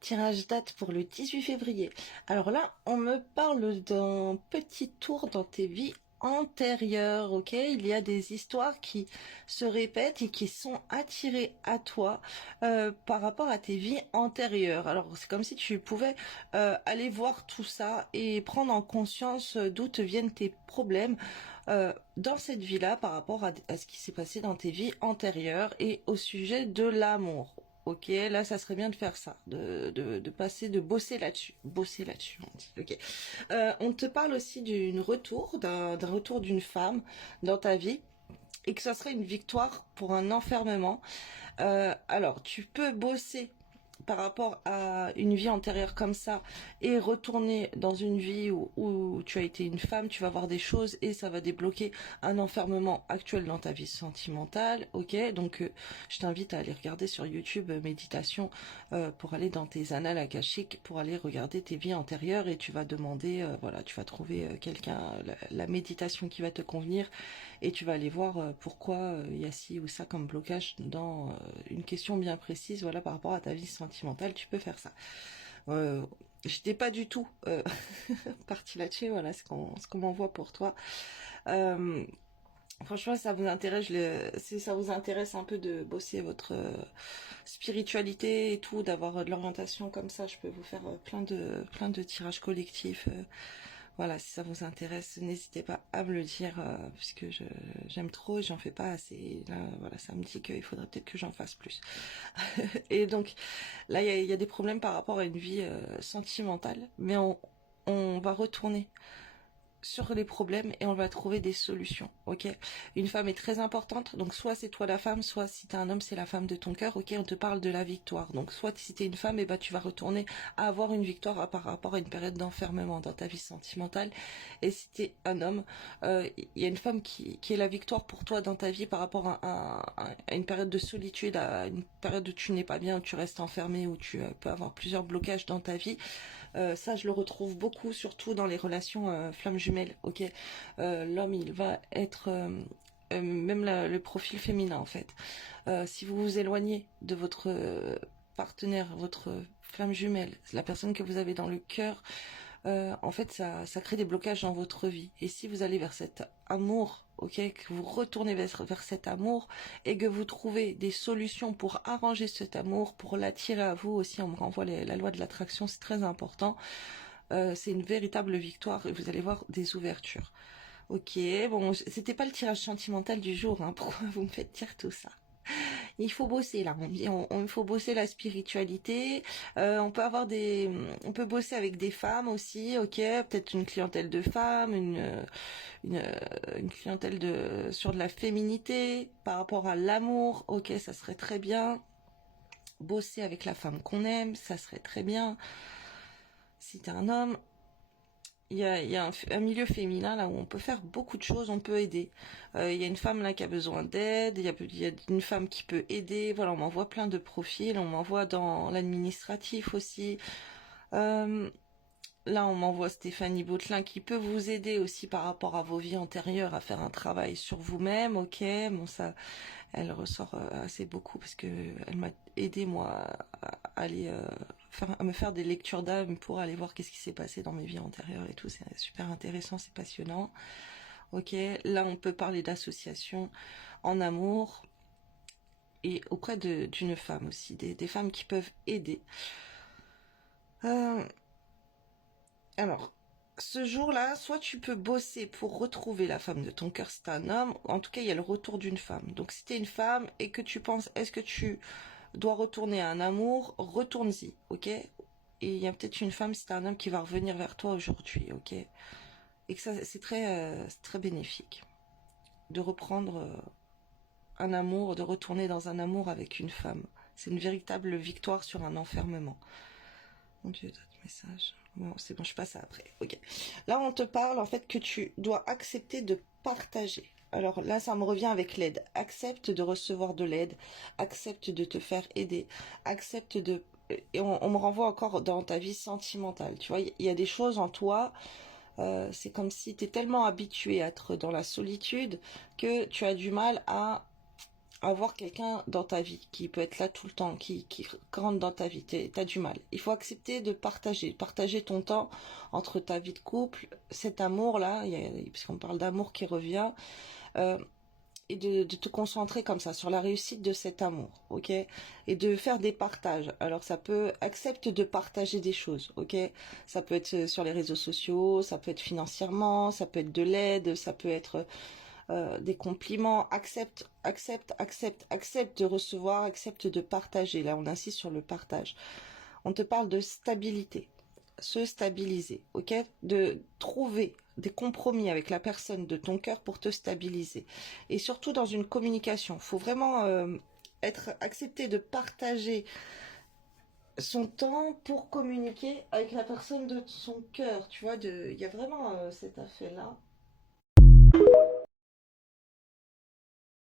Tirage date pour le 18 février. Alors là, on me parle d'un petit tour dans tes vies antérieures, ok? Il y a des histoires qui se répètent et qui sont attirées à toi par rapport à tes vies antérieures. Alors c'est comme si tu pouvais aller voir tout ça et prendre en conscience d'où te viennent tes problèmes dans cette vie-là par rapport à ce qui s'est passé dans tes vies antérieures et au sujet de l'amour. Ok, là, ça serait bien de faire ça, de passer, de bosser là-dessus, on dit. Ok. On te parle aussi d'un retour d'une femme dans ta vie et que ça serait une victoire pour un enfermement. Alors, tu peux bosser par rapport à une vie antérieure comme ça et retourner dans une vie où tu as été une femme, tu vas voir des choses et ça va débloquer un enfermement actuel dans ta vie sentimentale, ok? Donc je t'invite à aller regarder sur YouTube méditation pour aller dans tes annales akashiques, pour aller regarder tes vies antérieures et tu vas demander, voilà, tu vas trouver quelqu'un, la méditation qui va te convenir et tu vas aller voir pourquoi il y a ci ou ça comme blocage dans une question bien précise, voilà, par rapport à ta vie sentimentale, tu peux faire ça. J'étais pas du tout partie là-dessus, voilà ce qu'on m'envoie pour toi. Franchement, si ça vous intéresse, si ça vous intéresse un peu de bosser votre spiritualité et tout, d'avoir de l'orientation comme ça, je peux vous faire plein de tirages collectifs. Voilà, si ça vous intéresse, n'hésitez pas à me le dire, puisque j'aime trop et j'en fais pas assez. Et là, voilà, ça me dit qu'il faudrait peut-être que j'en fasse plus. Et donc, là, il y a des problèmes par rapport à une vie sentimentale, mais on va retourner sur les problèmes et on va trouver des solutions, ok? Une femme est très importante, donc soit c'est toi la femme, soit si t'es un homme, c'est la femme de ton cœur, ok? On te parle de la victoire, donc soit si t'es une femme, et ben tu vas retourner à avoir une victoire par rapport à une période d'enfermement dans ta vie sentimentale, et si t'es un homme, il y a une femme qui est la victoire pour toi dans ta vie par rapport à une période de solitude, à une période où tu n'es pas bien, où tu restes enfermé, où tu peux avoir plusieurs blocages dans ta vie. Ça, je le retrouve beaucoup, surtout dans les relations flammes jumelles. Ok, l'homme, il va être même le profil féminin en fait. Si vous vous éloignez de votre partenaire, votre flamme jumelle, la personne que vous avez dans le cœur, en fait, ça crée des blocages dans votre vie. Et si vous allez vers cet amour, ok, que vous retournez vers cet amour et que vous trouvez des solutions pour arranger cet amour, pour l'attirer à vous aussi, on me renvoie la loi de l'attraction, c'est très important. C'est une véritable victoire et vous allez voir des ouvertures. Ok, bon, c'était pas le tirage sentimental du jour, hein, pourquoi vous me faites dire tout ça? Il faut bosser là, il faut bosser la spiritualité. On peut on peut bosser avec des femmes aussi, ok, peut-être une clientèle de femmes, une, une clientèle sur de la féminité, par rapport à l'amour, ok, ça serait très bien. Bosser avec la femme qu'on aime, ça serait très bien. Si t'es un homme, il y a un milieu féminin là où on peut faire beaucoup de choses, on peut aider. Il y a une femme là qui a besoin d'aide, il y a une femme qui peut aider. Voilà, on m'envoie plein de profils, on m'envoie dans l'administratif aussi. Là, on m'envoie Stéphanie Bautelin qui peut vous aider aussi par rapport à vos vies antérieures à faire un travail sur vous-même, ok. Bon, ça, elle ressort assez beaucoup parce que elle m'a aidé moi à aller à me faire des lectures d'âme pour aller voir qu'est-ce qui s'est passé dans mes vies antérieures et tout. C'est super intéressant, c'est passionnant. Ok, là, on peut parler d'association en amour et auprès d'une femme aussi, des femmes qui peuvent aider. Alors, ce jour-là, soit tu peux bosser pour retrouver la femme de ton cœur si t'es un homme, en tout cas il y a le retour d'une femme. Donc si t'es une femme et que tu penses est-ce que tu dois retourner à un amour, retourne-y, ok? Et il y a peut-être une femme si t'es un homme qui va revenir vers toi aujourd'hui, ok? Et que ça c'est très bénéfique de reprendre un amour, de retourner dans un amour avec une femme. C'est une véritable victoire sur un enfermement. Mon Dieu, d'autres messages. Bon, c'est bon, je passe à après. Ok. Là, on te parle en fait que tu dois accepter de partager. Alors là, ça me revient avec l'aide. Accepte de recevoir de l'aide. Accepte de te faire aider. Accepte de... Et on me renvoie encore dans ta vie sentimentale. Tu vois, il y a des choses en toi... c'est comme si tu es tellement habitué à être dans la solitude que tu as du mal à avoir quelqu'un dans ta vie qui peut être là tout le temps, qui rentre dans ta vie, t'as du mal. Il faut accepter de partager ton temps entre ta vie de couple, cet amour-là, puisqu'on parle d'amour qui revient, euh, et de te concentrer comme ça sur la réussite de cet amour, ok? Et de faire des partages. Alors ça peut, accepte de partager des choses, ok? Ça peut être sur les réseaux sociaux, ça peut être financièrement, ça peut être de l'aide, ça peut être des compliments. Accepte de recevoir, accepte de partager. Là, on insiste sur le partage. On te parle de stabilité, se stabiliser, ok? De trouver des compromis avec la personne de ton cœur pour te stabiliser. Et surtout dans une communication, faut vraiment accepter de partager son temps pour communiquer avec la personne de son cœur, tu vois, il y a vraiment cet effet-là.